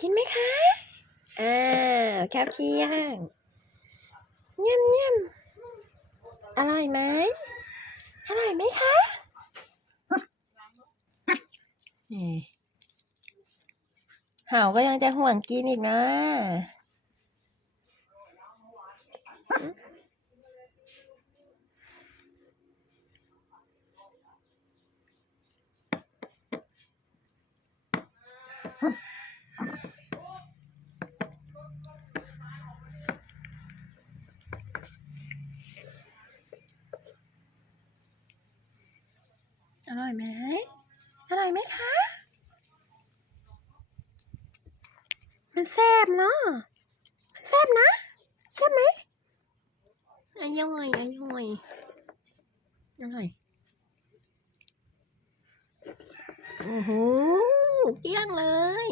กินไหมคะ อ่าแคบเคียงเยี่ยมเยี่ยมอร่อยไหมอร่อยไหมคะนี่เห่าก็ยังจะห่วงกินอีกนะ อร่อยไหมอร่อยไหมคะ มันแซ่บเนาะมันแซ่บนะใช่ไหมอร่อยอร่อยอร่อยโอ้โหเกลี้ยงเลย